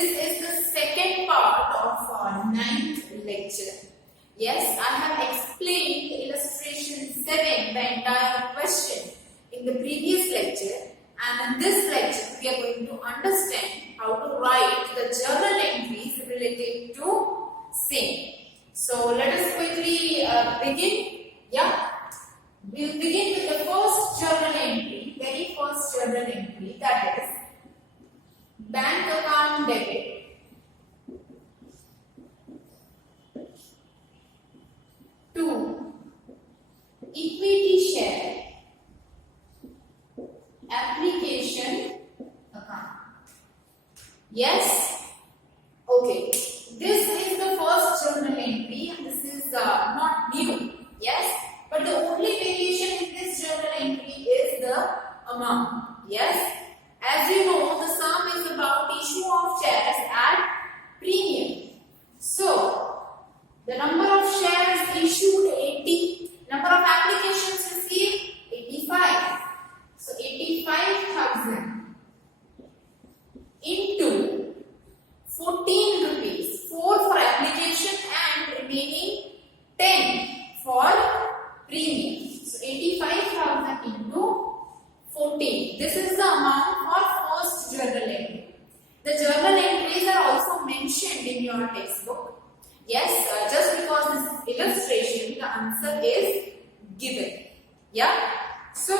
this is the second part of ninth lecture. Yes, I have explained illustration 7, the entire question in the previous lecture, and in this lecture we are going to understand how to write the journal entries related to same. So let us quickly begin. Yeah, we'll begin with the first journal entry, very first journal entry, that is bank account debit. To equity share application account. Yes? Okay. This is the first journal entry and this is not new. Yes? But the only variation in this journal entry is the amount. Yes? As you know, the sum is about issue of shares at premium. So, the number of shares issued 80, number of applications received 85. So 85,000 into 14 rupees, 4 for application and remaining 10 for premium. So 85,000 into 14. This is the amount for first journal entry. The journal entries are also mentioned in your textbook. Yes, just because this illustration, the answer is given. Yeah. So,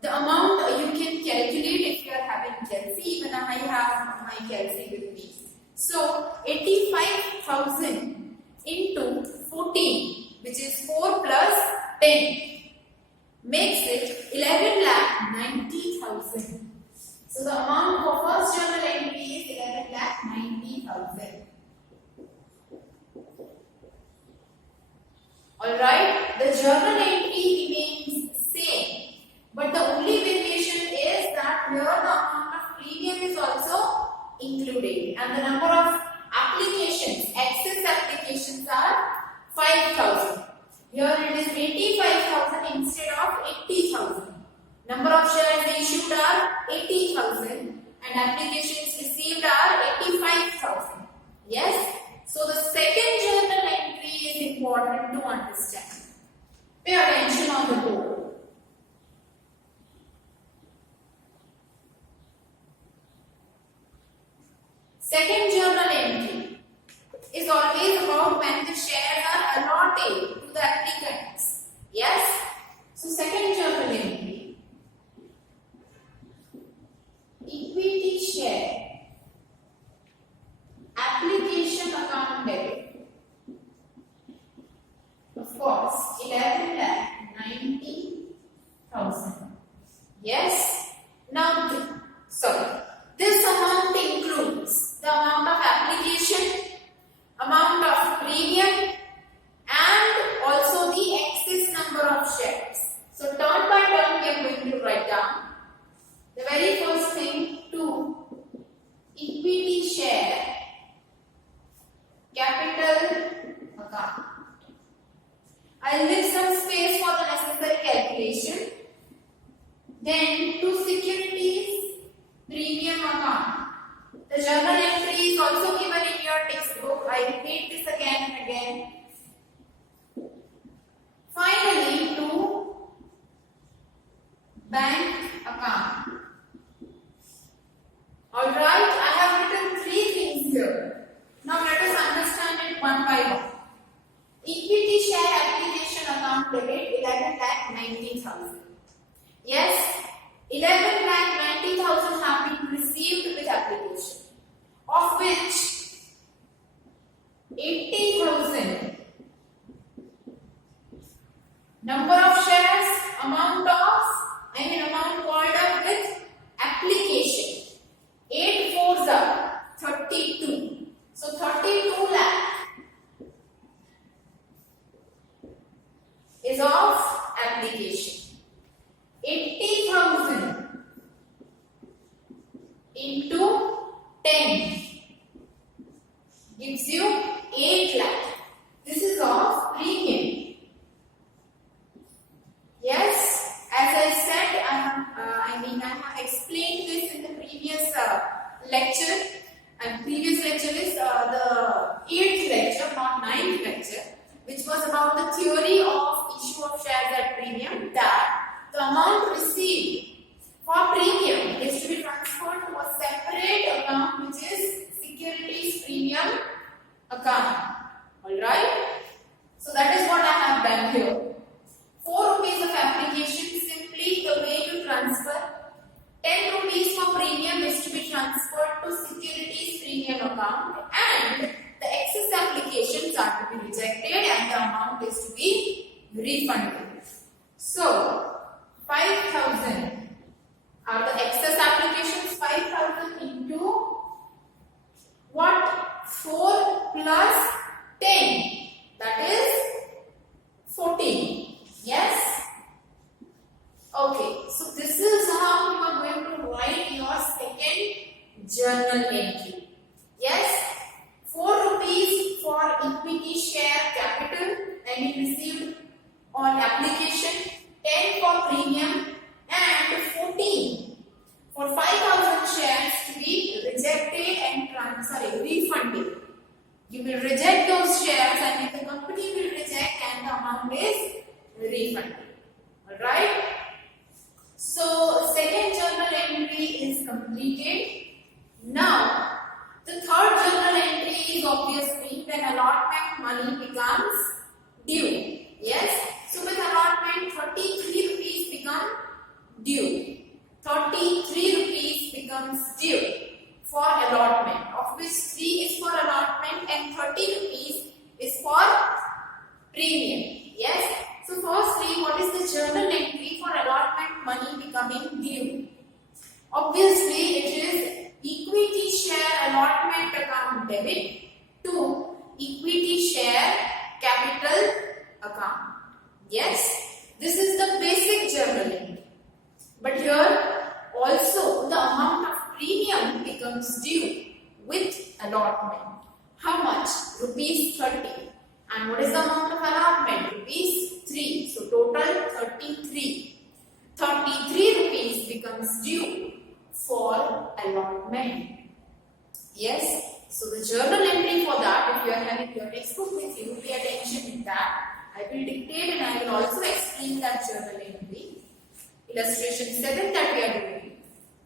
the amount you can calculate if you are having calci. Even I have my calci with me. So, 85,000 into 14, which is 4 plus 10, makes it 11,90,000. So, the amount for first journal entry is 11,90,000. Alright, the journal entry remains same, but the only variation is that here the amount of premium is also included and the number of applications, excess applications are 5,000. Here it is 85,000 instead of 80,000. Number of shares issued are 80,000 and applications received are 85,000. Yes? So the second journal entry is important to understand. Pay attention on the board. Second journal entry is always about when the shares are allotted to the applicants. Yes? So second journal entry, equity share application account debit. Of course, 11,90,000. Yes. Now, this amount includes the amount of application, amount of premium, and also the excess number of shares. So, turn by turn, we are going to write down. The very first thing, to equity share capital account. I'll leave some space for the necessary calculation. Then to securities premium account. The journal entry is also given in your textbook. I repeat this again and again. Finally, to bank account. Alright, I have written 3 things here. Now let us understand it one by one. Equity share application account debit 11,90,000. Yes, 11,90,000 have been received with application, of which 80,000 number of shares, amount called up with application. 8 fours are 32. So 32 lakh is of application. 80,000 into 10 gives you 8 lakh. This is of premium. Yes, as I said, I have explained this in the previous lecture, and previous lecture is the 8th lecture, not 9th lecture, which was about the theory of issue of shares at premium, that the amount received for premium is to be transferred to a separate account, which is securities premium account. Alright? So that is what I have done here. 4 rupees of application, simply the way you transfer. 10 rupees for premium is to be transferred to securities premium account, and the excess applications are to be rejected and the amount is to be refunded. So 5,000 are the excess applications. 5,000 into what? 4 plus 10, that is 14. Yes? Okay, so this is how you are going to write your second journal entry. Yes? 4 rupees for equity share capital and you received on application, 10 for premium and 14 for 5,000 shares to be rejected and refunded. You will reject those shares and the company will reject and the amount is refunded. Alright? So second journal entry is completed. Now the third journal entry is obviously when allotment money becomes due. Yes? So with allotment 33 rupees become due. 33 rupees becomes due for allotment, of which 3 is for allotment and 30 rupees is for premium. Yes? So firstly, what is the journal entry for allotment money becoming due? Obviously, it is equity share allotment account debit to equity share capital account. Yes? This is the basic journal entry. But here also the amount of premium becomes due with allotment. How much? Rupees 30. And what is the amount of allotment? Rupees 3. So total 33. 33 rupees becomes due for allotment. Yes? So the journal entry for that, if you are having your textbook with you, pay attention in that. I will dictate and I will also explain that journal entry. Illustration 7 that we are doing.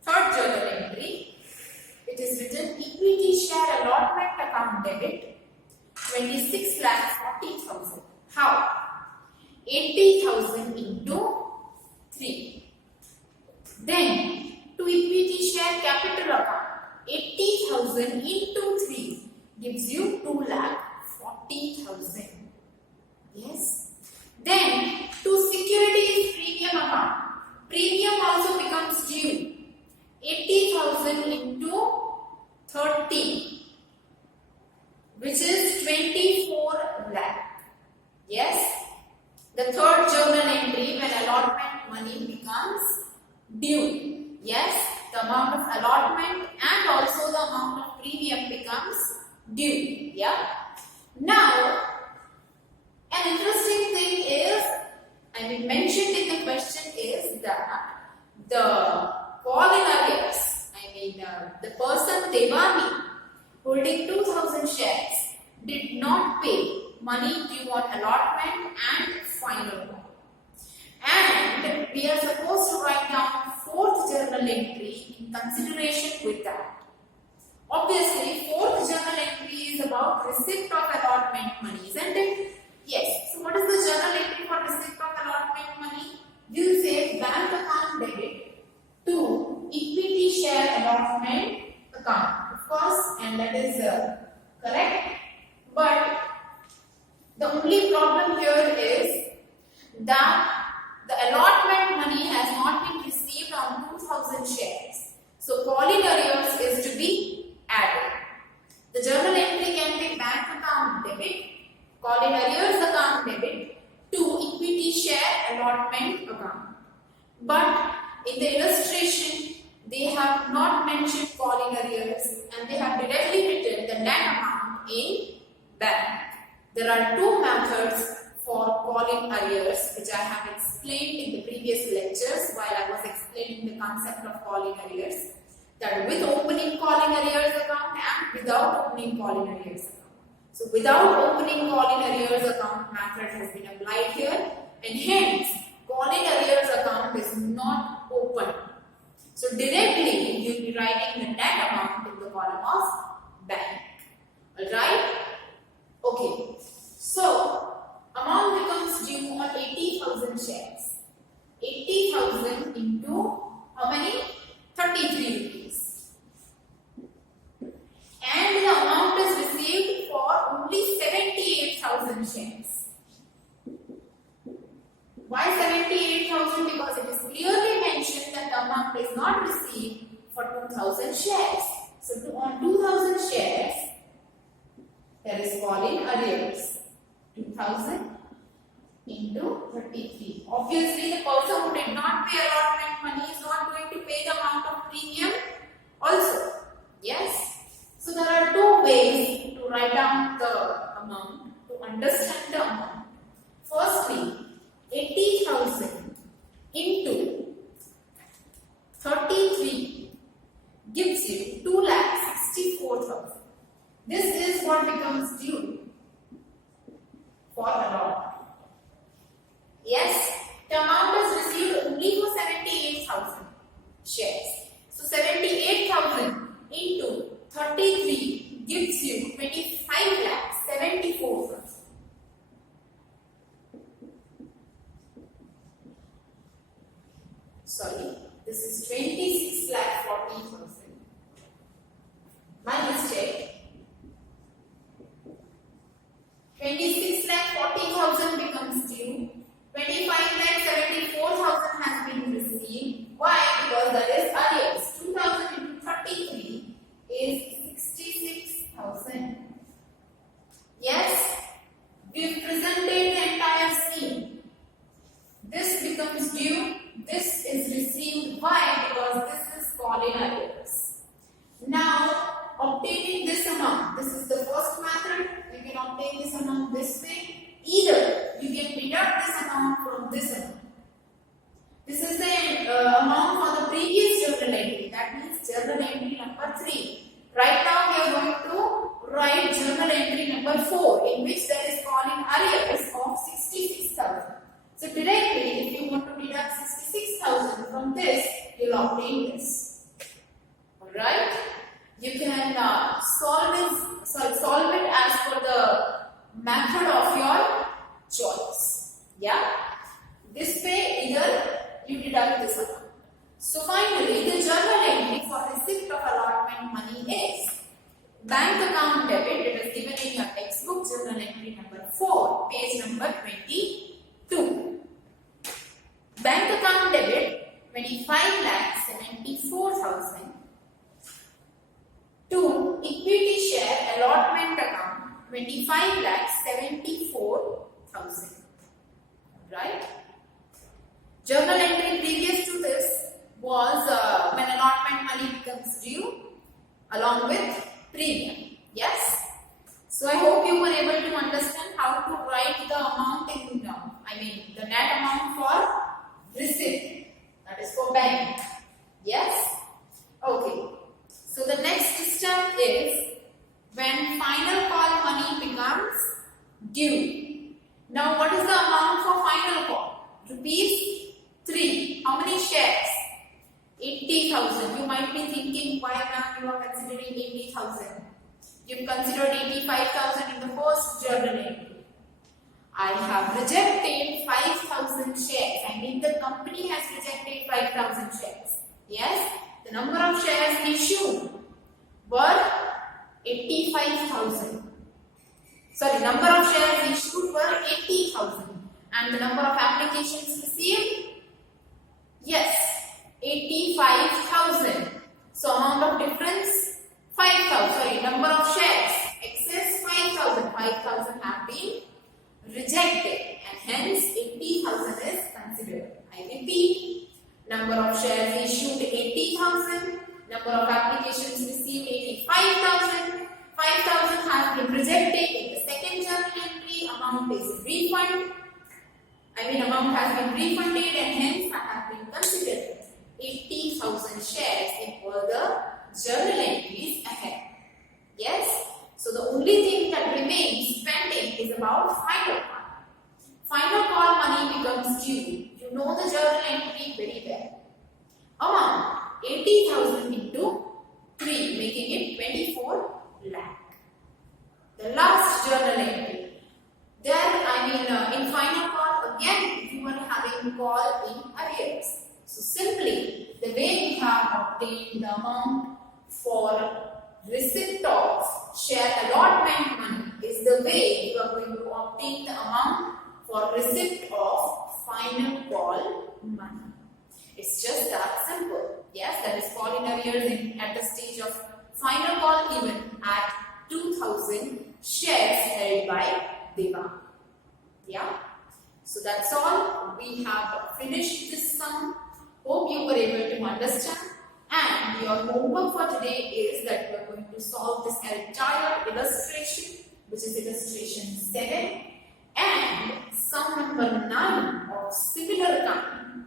Third journal entry. It is written equity share allotment account debit 26,40,000. How? 80,000 into 3. Then to equity share capital account, 80,000 into 3 gives you 2,40,000. Yes. Then to securities premium account, premium also becomes due. 80,000 into 30, which is 24 lakh. Yes. The third journal entry when allotment money becomes due. Yes. The amount of allotment and also the amount of premium becomes due. Yeah. Now, an interesting thing is, mentioned in the question is that the call in arrears, the person Devani holding 2,000 shares did not pay money due on allotment and final one. And we are supposed to write down fourth journal entry in consideration with that. Obviously, fourth journal entry is about receipt of allotment money, isn't it? Yes. So what is the journal entry for receipt of allotment money? You say bank account debit to equity share allotment account. Of course, and that is correct. But the only problem here is that the allotment money has not been received on 2,000 shares. So call in arrears is to be added. The journal entry can be bank account debit, call in arrears account debit to equity share allotment account. But in the illustration, they have not mentioned call in arrears and they have directly written the net amount in bank. There are two methods for calling arrears, which I have explained in the previous lectures while I was explaining the concept of calling arrears. that with opening calling arrears account and without opening calling arrears account. So without opening calling arrears account method has been applied here, and hence calling arrears account is not open. So directly you will be writing the net amount in the column of bank. Alright? Okay. So amount becomes due on 80,000 shares. 80,000 into how many? 33 rupees. And the amount is received for only 78,000 shares. Why 78,000? Because it is clearly mentioned that the amount is not received for 2,000 shares. So on 2,000 shares, there is calling arrears. 2,000 into 33. Obviously, the person who did not pay allotment money is not going to pay the amount of premium also. Yes. So there are two ways to write down the amount, to understand the amount. Firstly, 80,000 into 33 gives you 2,64,000. This is what becomes due for allotment. Yes, the amount is received only for 78,000 shares. So 78,000 into 33 gives you 25,74,000. Sorry, this is 26,40,000. My mistake. 26,40,000 becomes due. 25,74,000 has been received. Why? Because there is arrears. 2,000 into 33 is 66,000. Yes, we've presented the entire scene. This becomes due. This is received. Why? Because this is calling arrears. Now, obtaining this amount. This is the first method. You can obtain this amount this way. Either you can deduct this amount from this amount. This is the amount for the previous journal entry. That means journal entry number 3. Right now we are going to write journal entry number 4, in which there is calling arrears of 66,000. So directly, if you want to deduct 66,000 from this, you will obtain this. Alright? You can solve it as per the method of your choice. Yeah? This way, either you deduct this amount. So finally, the journal entry for receipt of allotment money is bank account debit. It is given in your textbook, journal entry number 4, page number 22. Bank account debit 25,74,000 to equity share allotment account 25,74,000. Right? Journal entry previous to this was when allotment money becomes due along with premium. Yes? So I hope you were able to understand how to write the amount in the net amount for receipt. That is for bank. Yes? Okay. So the next step is when final call money becomes due. Now what is the amount for final call? Rupees 3. How many shares? 80,000. You might be thinking, why now you are considering 80,000? You considered 85,000 in the first journal entry. I have rejected 5,000 shares. I mean the company has rejected 5,000 shares. Yes? The number of shares issued were 85,000. Sorry, number of shares issued were 80,000. And the number of applications received? Yes, 85,000. So amount of difference? 5,000. Sorry, number of shares excess 5,000. 5,000 have been rejected, and hence 80,000 is considered. I repeat, number of shares issued 80,000, number of applications received 85,000, 5,000 has been rejected. In the second journal entry, amount is refund. Amount has been refunded, and hence I have been considered. 80,000 shares in all the journal entries ahead. Yes? So the only thing that remains pending is about final call. Final call money becomes due. You know the journal entry very well. Amount 80,000 into 3, making it 24 lakh. The last journal entry. In final call again you are having call in arrears. So simply the way we have obtained the amount for receipt of share allotment money is the way you are going to obtain the amount for receipt of final call money. It's just that simple. Yes, that is call in arrears at the stage of final call even at 2,000 shares held by Deva. Yeah. So that's all. We have finished this sum. Hope you were able to understand. And your homework for today is that we are going to solve this entire illustration, which is illustration 7, and sum number 9 of similar kind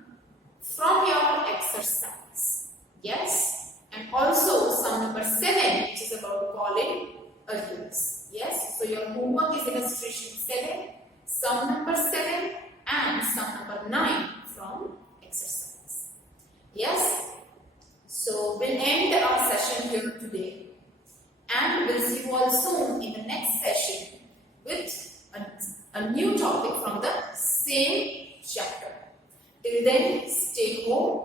from your exercise. Yes, and also sum number 7, which is about call-in arrears. Yes, so your homework is illustration 7, sum number 7, and sum number 9 from exercise. Yes. So we'll end our session here today, and we'll see you all soon in the next session with a new topic from the same chapter. Till then, stay home